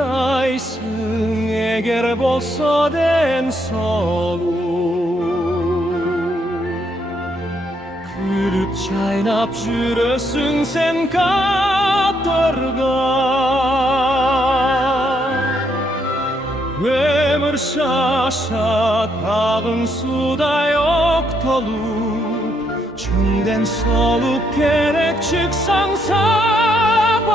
Kımıldaysın eğer bolsa den soluk, külüp çaynap jürösün sen katırga. Ömür şaşat ağın suda yok tolup, çünden soluk gerek çıksan sabarga.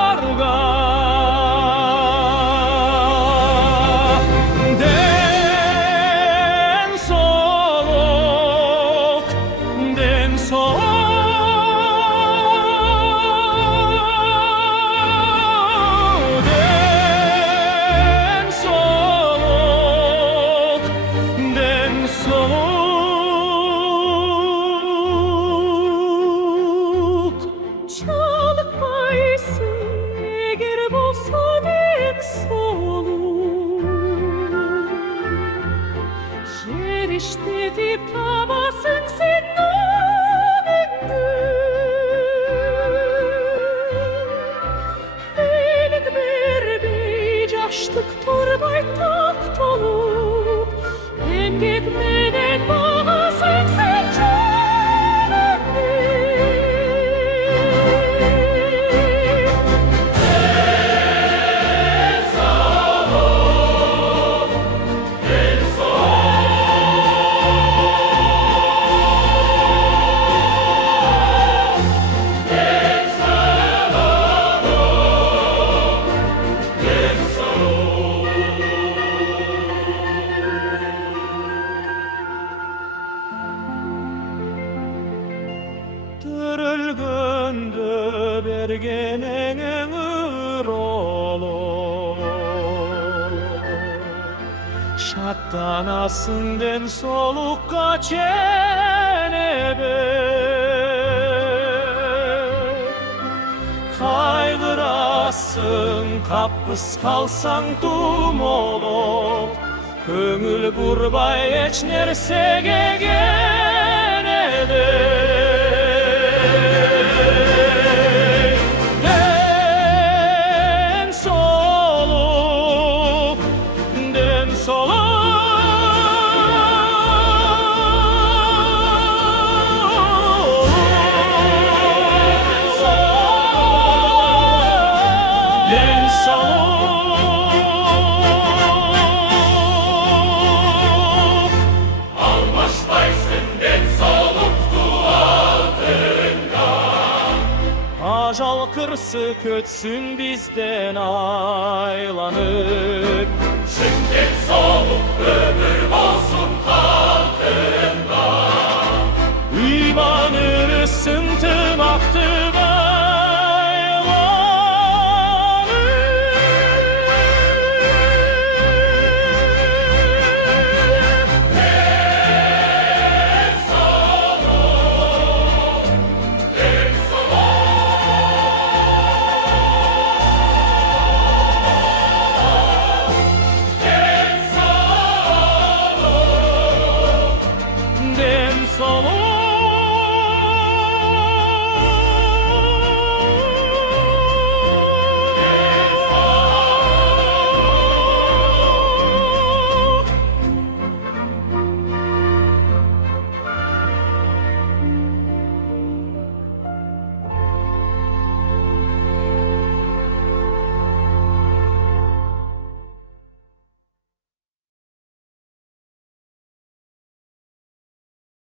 İşte dip tavasın sen önünde, Elik bir yaştık torbay tak tolup, Emgek menen bağasın sen canımde. Dürülgündü bergeneğin ırolu, şattanasın den solukka çenebe, kaygıra ayasın kapıs kalsan dum olup Köngül burbay eçnerse gegenede Den solup den solup Den solup Almaştaysın den soluktu altında Ajal kırsı kötsün bizden aylanıp Şimdi soluk ömür olsun halkında İmanı